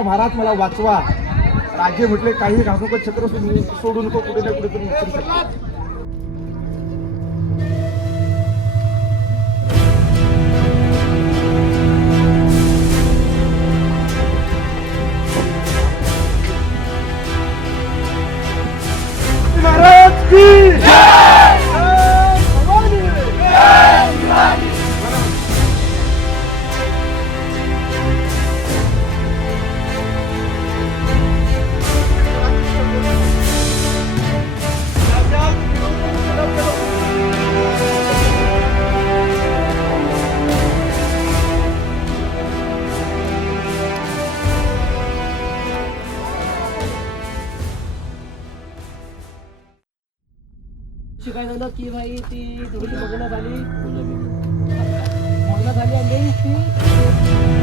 महाराज मला वाचवा. राजे म्हटले काही घासू नको छत्र सोडू नको कुठे ना कुठेतरी तरी उतरू शकतो. महाराज की शिकाय की भाई ती थोडीशी बघणं झाली. बघणं झाली आणि ती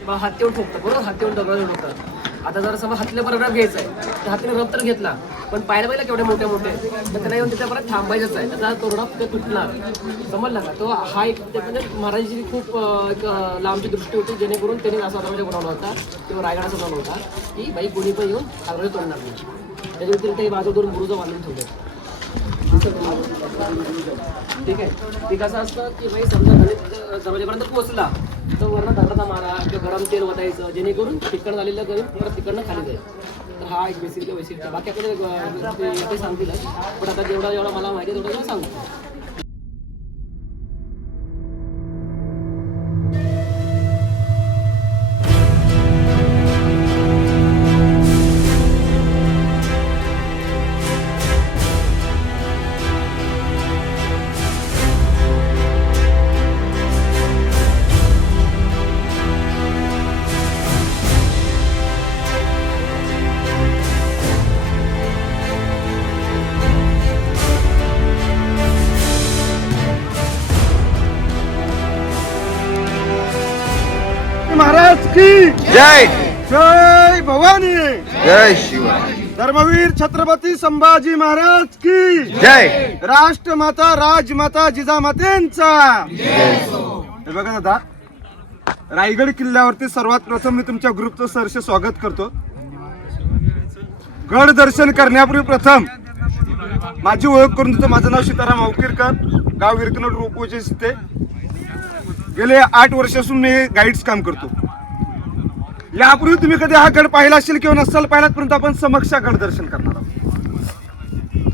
तेव्हा हात येऊन ठोकतं बरोबर हात येऊन दगड होतं आता जर समजा हातले बरोबर घ्यायचं आहे तर हातीने रब तर घेतला. पण पाहायला पाहिला केवढे मोठे मोठे तर त्यांना येऊन तिथे परत थांबायचंच आहे. त्याचा तोरणा ते तुटणार. समजला का? तो हा एक ते म्हणजे महाराजांची खूप एक लांबची दृष्टी होती जेणेकरून त्यांनी असा म्हणजे बनवला होता. किंवा रायगडाचा बनवला होता की बाई कोणी पण येऊन आग्रह तोडणार नाही. त्याच्या व्यतिरिक्त हे बाजू दोन गुरुजा बांधून ठेवले. ठीक आहे? ते कसं असतं की भाई समजा गणित दरवाजेपर्यंत पोहोचला तर वरनं दगडाचा मारा किंवा गरम तेल वतायचं जेणेकरून तिकडं झालेलं गरीब परत तिकडनं खाली जाईल. तर हा एक बेसिक वैशिष्ट्य बाकी आपल्याला ते- पण आता जेवढा जेवढा मला माहिती आहे तेवढं सांगू. जय। जय भवानी। जय शिवाय धर्मवीर छत्रपती संभाजी महाराज की। जय। राष्ट्रमाता राजमाता जिजामातेंचा। हे बघा दादा रायगड किल्ल्यावरती सर्वात प्रथम मी तुमच्या ग्रुपचं सरसे स्वागत करतो. गड दर्शन करण्यापूर्वी प्रथम माझी ओळख करून देतो. माझं नाव सीताराम अवकीरकर गाव विरकनड रोपोचे ते गेले आठ वर्षापासून मी गाईड्स काम करतो. यापूर्वी तुम्ही कधी हा गड पाहिला असेल किंवा नसाल पाहिलात परंतु आपण समक्ष गड दर्शन करणार आहोत.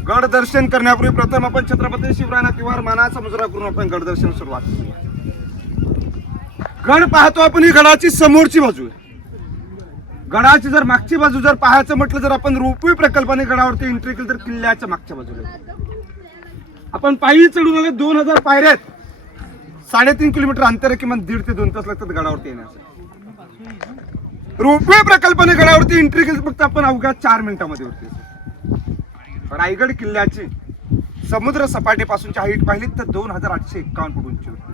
गड दर्शन करण्यापूर्वी प्रथम आपण छत्रपती शिवरायांना किंवा मानाचा मुजरा करून आपण गड दर्शन सुरुवात करूया. गड पाहतो आपण ही गडाची समोरची बाजू आहे. गडाची जर मागची बाजू जर पाहायचं म्हटलं जर आपण रोपवे प्रकल्पाने गडावरती एंट्री केली तर किल्ल्याच्या मागच्या बाजूला आपण पायी चढून आले दोन हजार पायऱ्यात साडेतीन किलोमीटर अंतर आहे किमान दीड ते दोन तास लागतात गडावरती येण्यासाठी. रोपवे प्रकल्पाने गडावरती एंट्री केली. फक्त आपण अवघ्या चार मिनिटामध्ये होते रायगड किल्ल्याची समुद्र सपाटीपासूनची हाईट पाहिली तर दोन हजार आठशे एक्कावन्न फूट उंची होती.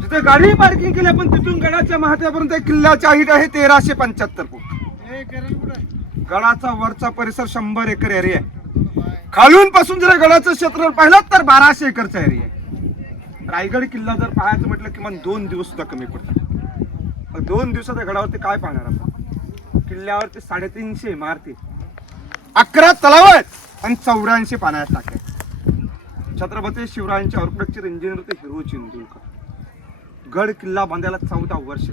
जिथे गाडी पार्किंग केली आपण तिथून गडाच्या महात्यापर्यंत किल्ल्याची हाईट आहे तेराशे पंच्याहत्तर फूट. गडाचा वरचा परिसर शंभर एकर एरिया आहे. खालून पासून जर गडाचं क्षेत्र पाहिलं तर बाराशे एकरचा एरिया आहे. रायगड किल्ला जर पाहायचं म्हटलं किमान दोन दिवस सुद्धा कमी पडतात. दोन दिवसाच्या गडावरती काय पाहणार आपण? किल्ल्यावरती साडेतीनशे इमारती. अकरा तलाव आहेत आणि चौऱ्याऐंशी पाण्यात टाके छत्रपती शिवरायांचे ऑर्कडक्चर इंजिनियर ते हिरो चिंदुलकर. गड किल्ला बांधायला चौदा वर्ष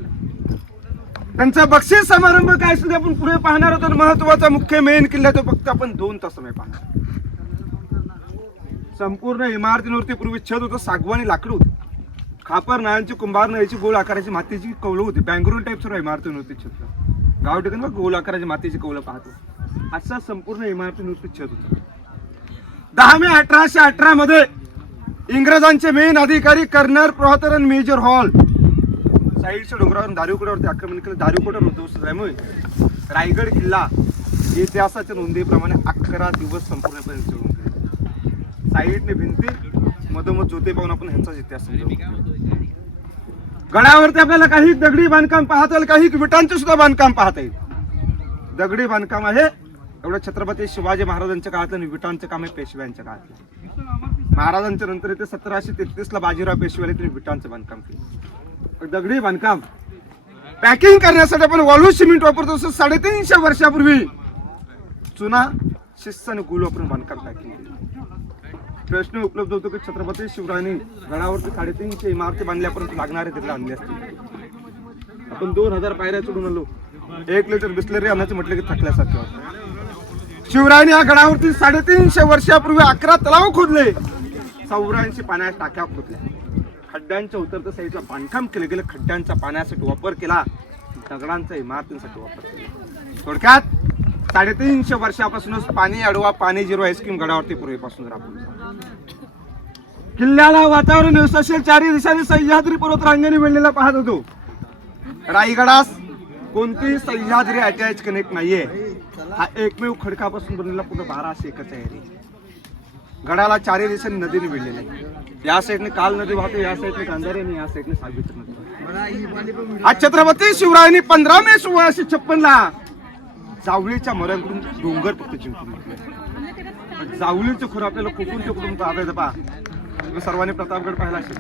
त्यांचा बक्षीस समारंभ काय सुद्धा आपण पुढे पाहणार होतो आणि महत्त्वाचा मुख्य मेन किल्ला तो फक्त आपण दोन तास पाहणार. संपूर्ण इमारतींवरती पूर्वी छत होतं सागवानी लाकडू होतं. खापर नायांची कुंभार नळीची गोल आकाराची मातीची कौलं होती. बँगलोर टाईप सर्व इमारतींवरती छत. गाव ठिकाणी मग गोल आकाराची मातीची कौलं पाहतो. असा संपूर्ण इमारती नृत्य छत होता. दहा मे अठराशे अठरा मध्ये इंग्रजांचे मेन अधिकारी कर्नल प्रॉतरन मेजर हॉल. साईडच्या डोंगरावरून दारुकोड्यावरती आक्रमण केलं. दारुकोड्यावर उद्ध्वस्त झाल्यामुळे रायगड किल्ला इतिहासाच्या नोंदीप्रमाणे अकरा दिवस संपूर्णपणे जळून साईडने भिंती मधोमध जोते पाहून आपण ह्यांचाच इतिहास गडावरती आपल्याला काही दगडी बांधकाम पाहता येईल काही विटांचे सुद्धा बांधकाम पाहता येईल. दगडी बांधकाम आहे. एवढं छत्रपती शिवाजी महाराजांच्या काळातलं आणि विटांचं काम आहे पेशव्यांच्या काळातलं. महाराजांच्या नंतर इथे सतराशे तेहतीस ला बाजीराव पेशव्याने त्यांनी विटांचं बांधकाम केलं. दगडी बांधकाम पॅकिंग करण्यासाठी आपण वाळू सिमेंट वापरतो. साडेतीनशे वर्षापूर्वी चुना शिस्त आणि गुल वापरून बांधकाम पॅकिंग केलं. प्रश्न उपलब्ध होतो की छत्रपती शिवरायांनी गडावरती साडेतीनशे इमारती बांधल्यापर्यंत लागणारे तिकडे आणले असतील. आपण दोन हजार पायऱ्या चढून आलो. एक लिटर बिस्लरी आणायचं म्हटलं की थकल्यासारखं. शिवरायांनी या गडावरती साडेतीनशे वर्षापूर्वी अकरा तलाव खोदले. चौऱ्याऐंशी पाण्याच्या टाक्या खोदल्या. खड्ड्यांच्या उतरत्या साईडला बांधकाम केलं गेलं. खड्ड्यांचा पाण्यासाठी वापर केला. दगडांचा इमारतींसाठी वापर केला. थोडक्यात साडेतीनशे वर्षापासूनच पाणी अडवा पाणी झिरो आईस्क्रीम गडावरती पूर्वीपासून राबवली किल्ल्याला वातावरण व्यवस्थाशील चारही दिशाने सह्याद्री पर्वत रांगेने मिळलेला पाहत होतो. रायगडास कोणतीही सह्याद्री अटॅच कनेक्ट नाहीये. हा एकमेव खडकापासून बनलेला पूर्ण बाराशे एकच आहे गडाला चारही दिशेने नदीने वेढलेला आहे. या साईडने काल नदी वाहते या साईडने गांधारी आणि या साईडने सावित्री नदी आज छत्रपती शिवरायांनी पंधरा मे सोळाशे छप्पन ला जावळीच्या मऱ्यांकडून डोंगर फक्त जिंकून घेतले खोर आपल्याला कोकून ते कुठून पाहता पहा. तुम्ही सर्वांनी प्रतापगड पाहिला असेल.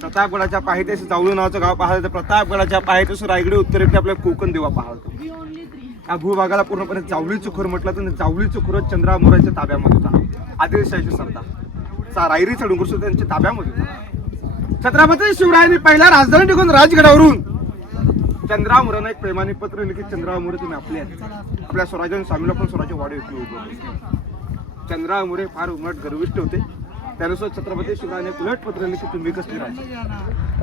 प्रतापगडाच्या पायथ्याशी जावळी नावाचं गाव पाहायचं प्रतापगडाच्या पायथ्याशी रायगडी उत्तरेकडे आपल्याला कोकण देवा पाहतो या भूभागाला पूर्णपणे जावळी चुखर म्हटलं तर जावळी चुखर चंद्रामोराच्या ताब्यामध्ये होता. आदिलशाहीची सरदार चा रायरीचा डोंगर सुद्धा त्यांच्या ताब्यामध्ये होता. छत्रपती शिवरायांनी पहिला राजधानी टिकून राजगडावरून चंद्रामोरांना एक प्रेमाने पत्र लिखित चंद्रामोरे तुम्ही आपले आहेत. आपल्या स्वराज्याने स्वामीला पण स्वराज्य वाढ चंद्रा मोरे फार उमट गर्विष्ठ होते. त्यानुसार छत्रपती शिवरायाने उलट पत्र लिखित तुम्ही कसले राजे?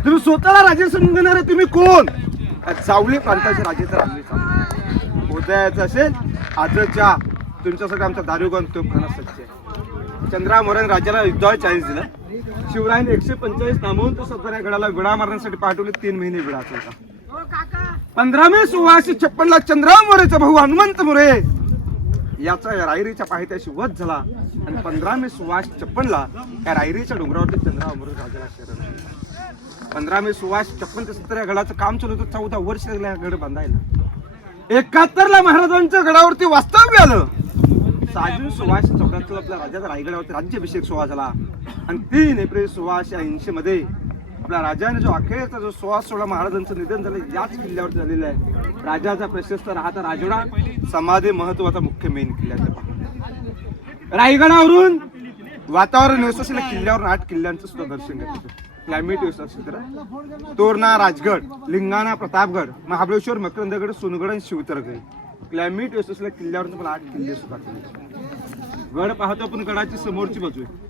तुम्ही स्वतःला राजे समजणारे तुम्ही कोण? या जावली प्रांताचे राजे तर आम्ही. उदयाचं असेल आजच्या तुमच्यासाठी आमचा दारुगण तो खाना सच्चे आहे. चंद्रा मोराने राजाला युद्धावर चाळीस दिला. शिवरायाने एकशे पंचेचाळीस नामवंत सत्तर गडाला विडा मारण्यासाठी पाठवले तीन महिने विडाचा होता पंधरा मे सोळाशे छप्पन ला चंद्रा मोरेचा भाऊ हनुमंत मोरे. याचा या रायरीच्या पाहित्याशी वध झाला आणि पंधरा मे सुवास छप्पनला या रायरीच्या डोंगरावरती चंद्रा अमृत राजाला शरण पंधरा मे सुवास छप्पन ते सत्तर या गडाचं काम चालू होतं चौदा वर्ष या हा गड बांधायला. एकाहत्तरला महाराजांच्या गडावरती वास्तव्य आलं. साजून सोळाशे चौऱ्याहत्तर आपल्या राजाचा रायगडावरती राज्याभिषेक सोहळा झाला. आणि तीन एप्रिल सोळाशे ऐंशी मध्ये आपल्या राजाने जो अखेरचा जो सोळा सोळा महाराजांचं निधन झालं याच किल्ल्यावरती झालेलं आहे. राजाचा प्रशस्त राहता राजोडा समाधी महत्त्वाचा मुख्य मेन किल्ल्याचा भाग. रायगडावरून वातावरण व्यवस्था किल्ल्यावरून आठ किल्ल्यांचं सुद्धा दर्शन घेतलं. क्लायमेट व्यवस्था असेल तर. तोरणा राजगड लिंगाणा प्रतापगड महाबळेश्वर मकरंदगड सोनगड आणि शिवतरगड क्लायमेट व्यवस्था असलेल्या किल्ल्यावरून आठ किल्ले सुद्धा गड पाहतो आपण गडाची समोरची बाजू आहे.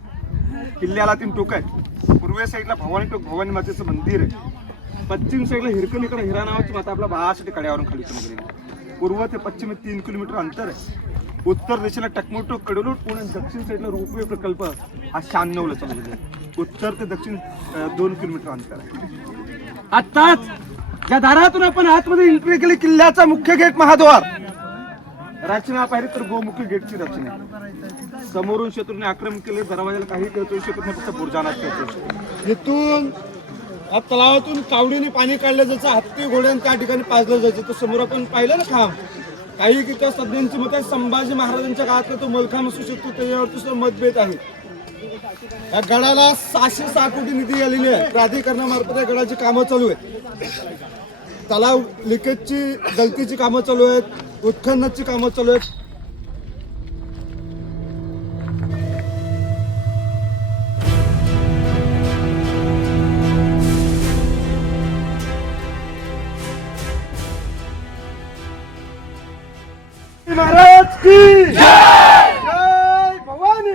किल्ल्याला तीन टोक आहेत. पूर्वे साईडला भवानी टोक भवानी मातेचं मंदिर आहे. पश्चिम साईडला हिरकणीकडे हिरा नावाची माता आपल्या बाळासाठी कड्यावरून खाली उतरून पूर्व ते पश्चिम तीन किलोमीटर अंतर आहे. उत्तर दिशेला टकमोटो कडलोट पुणे दक्षिण साईडला रोपवे प्रकल्प हा शहाण्णवला चालू आहे. उत्तर ते दक्षिण दोन किलोमीटर अंतर आहे. आत्ताच या दारातून आपण आतमध्ये एंट्री केली किल्ल्याचा मुख्य गेट महाद्वार. रचना पाहिली तर गोमुखी गेटची रचना आहे. समोरून शत्रूने आक्रमण केले दरवाजाला काही कळतो शकत नाही फक्त बुरजानात इथून या तलावातून कावडीने पाणी काढलं जायचं हत्ती घोड्यां त्या ठिकाणी पाजलं जायचं. तो समोर आपण पाहिलं ना खांब? काही की त्या सध्यांची मत आहे संभाजी महाराजांच्या काळातला तो मलखांब असू शकतो त्याच्यावरती सुद्धा मतभेद आहे या गडाला सहाशे सहा कोटी निधी आलेली आहे. प्राधिकरणामार्फत या गडाची कामं चालू आहेत. तलाव लिकेजची गलतीची कामं चालू आहेत उत्खननाची कामं चालू आहेत. की जय भवानी!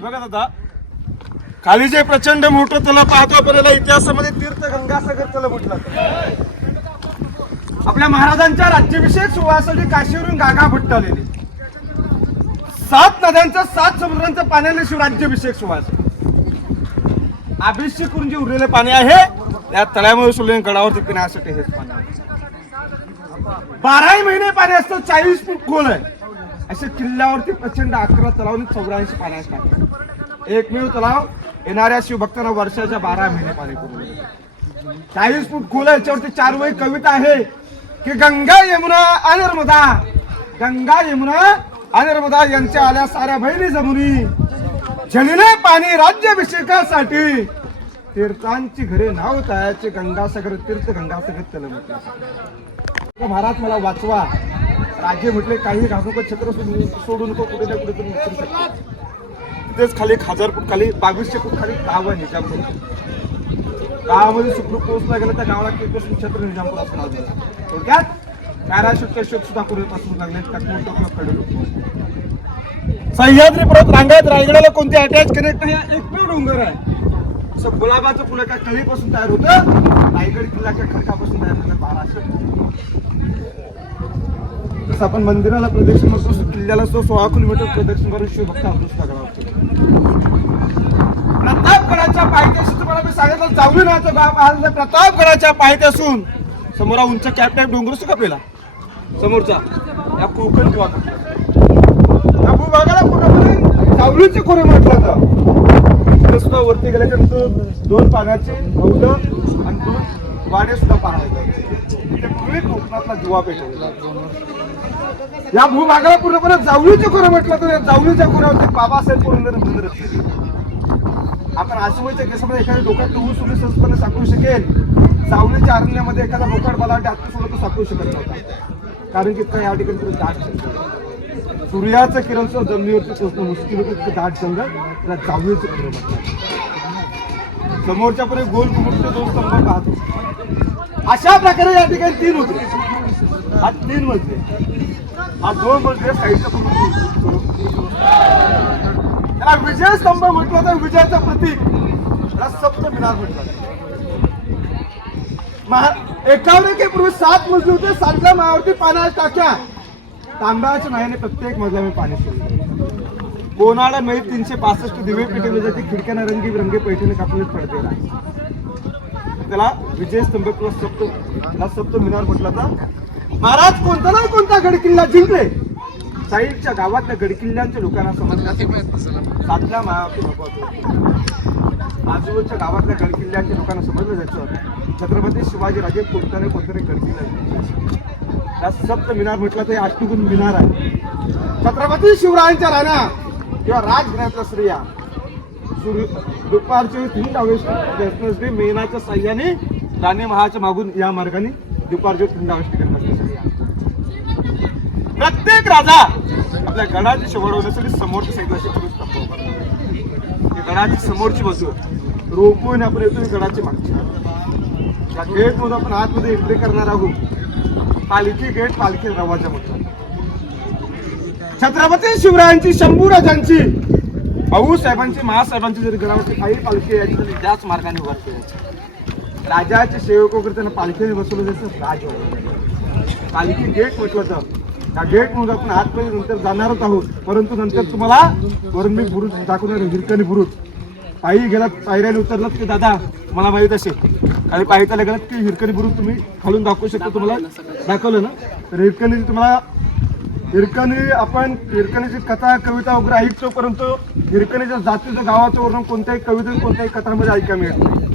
बघा दादा खाली जे प्रचंड मोठं तलाव पाहतो आपल्याला इतिहासामध्ये तीर्थ गंगासागर तलाव म्हटलं. आपल्या महाराजांच्या राज्याभिषेक सोहळ्यासाठी काशीवरून गागा भट्ट सात नद्यांचा सात समुद्रांचा पाण्याने शिवराज्याभिषेक सोहळा अभिषेक करून जे उरलेले पाणी आहे त्या तळ्यामुळे सुलेन गडावरती पिण्यासाठी हेच पाणी बाराही महिने पाणी असतं चाळीस फूट खोल आहे. अशा किल्ल्यावरती प्रचंड अकरा तलाव आणि चौऱ्याऐंशी पाण्यास टाकले एकमेव तलाव येणाऱ्या शिवभक्तांना वर्षाच्या बारा महिने पाणी पुरवलं चाळीस फूट खोल आहे, याच्यावरती चार वय कविता आहे की गंगा यमुना अनर्मदा. गंगा यमुना अनर्मदा यांच्या आल्या साऱ्या बहिणी जमुनी. झणले पाणी राज्याभिषेकासाठी. तीर्थांची घरे नाव तयाचे गंगासागर तीर्थ गंगासागर तलम महाराज मला वाचवा. राजे म्हटले काही घासू नको छत्र सोडून सोडू नको कुठे ना कुठे तुम्ही उतरू शकता. तिथेच खाली एक हजार फूट खाली बावीसशे फूट खाली गाव आहे निजामपूर. गावामध्ये सुखरूप पोहोचला गेला त्या गावाला केपासून छत्र निजामपूर असं नाव दिलं. थोडक्यात पॅराशूटचे शोध सुद्धा पूर्वीपासून लागले त्यात उपयोगकडे लोक सह्याद्री परत रांगायत रायगडाला कोणते अटॅच कनेक्ट हे एकमेव डोंगर आहे. असं गुलाबाचं फुलं काय कळीपासून तयार होतं? रायगड किल्ल्याच्या खडकापासून तयार झालं बाराशे. जसं आपण मंदिराला प्रदक्षिण करतो किल्ल्याला सो सोळा किलोमीटर प्रदक्षिण करून शिवभक्त अमृत प्रतापगडाच्या पायथ्याशी तुम्हाला मी सांगितलं जाऊन नाचं गाव आहे प्रतापगडाच्या पायथ्यासून समोर हा उंच कॅप टाईप डोंगर सुद्धा पेला समोरचा. या कोकण विभागात या भूभागाला पूर्णपणे जावळीचे खोरे म्हटलं तर. तिथे सुद्धा वरती गेल्याच्यानंतर दोन पाण्याचे हौद आणि दोन वाडे सुद्धा पाहायचे तिथे पूर्वी कोकणातला जुवा पेटवला या भूभागाला पूर्णपणे जावळीचे खोरं म्हटलं तर जावळीच्या खोऱ्यावरती बाबासाहेब पुरंदर मंदिर असते आपण आशिवाच्या केसामध्ये एखाद्या डोक्यात टू सुरू सहजपणे सापडू शकेल. सावलीच्या अरण्यामध्ये एखादा बोकाड मला हात सुद्धा तो सापडू शकत नव्हता. कारण की इतकं या ठिकाणी तुम्ही दाट सूर्याचं किरण सुद्धा जमिनीवरती पोहोचणं मुश्किल होतं इतकं दाट जंगल. त्याला जावळीचं किरण म्हणतात. समोरच्या पर्यंत गोल कुमुटचे दोन स्तंभ पाहतो अशा प्रकारे या ठिकाणी तीन होते. हा तीन मजले हा दोन म्हणजे मजले साईडचा त्याला विजय स्तंभ म्हटलं तर विजयाचं प्रतीक. त्याला सप्त मिनार म्हटलं. महा- एकावर एक पूर्वी सात मजले होते सातल्या मायावरती पाण्याच्या टाक्या. तांब्याच्या नायाने प्रत्येक मजल्यावर पाणी सोडलं कोणाला नाही तीनशे पासष्ट दिवे पेटवले जाते खिडक्याना रंगी रंगी पैठणी कापलेच पडते त्याला विजय स्तंभ किंवा सप्त सप्त मिनार म्हटलं तर महाराज कोणता ना कोणता गडकिल्ला जिंकले? साईडच्या गावातल्या गडकिल्ल्यांच्या लोकांना समजण्यासाठी सातल्या मायावरती आजूबाजूच्या गावातल्या गडकिल्ल्यांच्या लोकांना समजलं जायचं. छत्रपती शिवाजी राजे कोणत्या ना कोणत्या गडकिल्ला त्या सप्त मिनार म्हटलं तर अष्टगुण मिनार आहे. छत्रपती शिवरायांच्या राण्या किंवा राजघरातल्या स्त्रिया. दुपारचे तीन डावेश्री मेनाच्या साह्याने राणे महाच्या मागून या मार्गाने दुपारचे तीन डावेश्री प्रत्येक राजा आपल्या गडाची शेवट होण्यासाठी समोरच्या साईडला असे पुरुष गडाची समोरची बाजू रोपून आपण येतो गडाची मागची. या गेट मधून आपण आतमध्ये एंट्री करणार आहोत. पालखी गेट पालखी रवाच्या म्हणतात छत्रपती शिवरायांची शंभू राजांची भाऊ साहेबांची महासाहेबांची जरी गडावरती काही पालखी यायची तरी त्याच मार्गाने वरती राजाचे सेवक वगैरे त्यांना पालखीने बसवलं जायचं राज पालखी गेट म्हटलं तर त्या गेट म्हणून आपण आतमध्ये नंतर जाणारच आहोत परंतु नंतर तुम्हाला वरून मी बुरुज दाखवणार आहे, हिरकणी बुरुज. पायी गेलात पायऱ्याने उतरलात की दादा मला माहीत असेल. आणि पायीला गेलात की हिरकणी बुरुज तुम्ही खालून दाखवू शकता तुम्हाला दाखवलं ना? तर हिरकणी तुम्हाला हिरकणी आपण हिरकणीची कथा कविता वगैरे ऐकतो परंतु हिरकणीच्या जातीचं गावाचं वर्णन कोणत्याही कवितेत कोणत्याही कथामध्ये ऐकायला मिळत नाही.